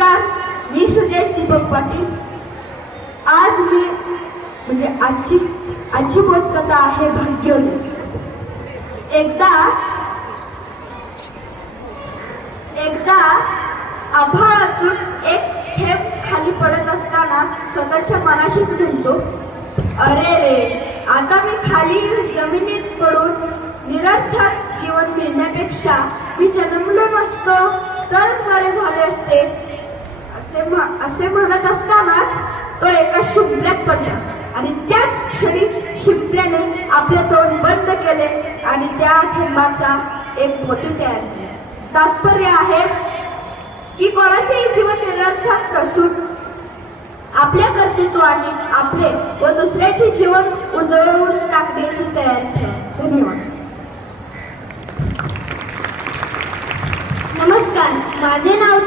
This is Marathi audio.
नमस्कार मी सुदेश दीपक पाटील. आज मी म्हणजे आजची आजची बोधकथा आहे भाग्योदय एकदा एकदा आभाळातून एक थेंब खाली पडत असताना स्वतःच्या मनाशीच म्हणतो अरे रे आता मी खाली जमिनीत पडून निरर्थक जीवन मिळण्यापेक्षा मी जन्मलो नसतो. असे म्हणत असतानाच तो एका शिंपल्यात पडला. आणि त्याच क्षणी शिंपल्याने आपले तोंड बंद केले आणि त्या थेंबाचा एक मोती तयार झाला तात्पर्य आहे की कोणाचेही जीवन निरर्थक नसून आपल्या कर्तृत्वाने आपले व दुसऱ्याचे जीवन उजळवून टाकण्याची तयारी ठेवा. धन्यवाद. नमस्कार. माझे नाव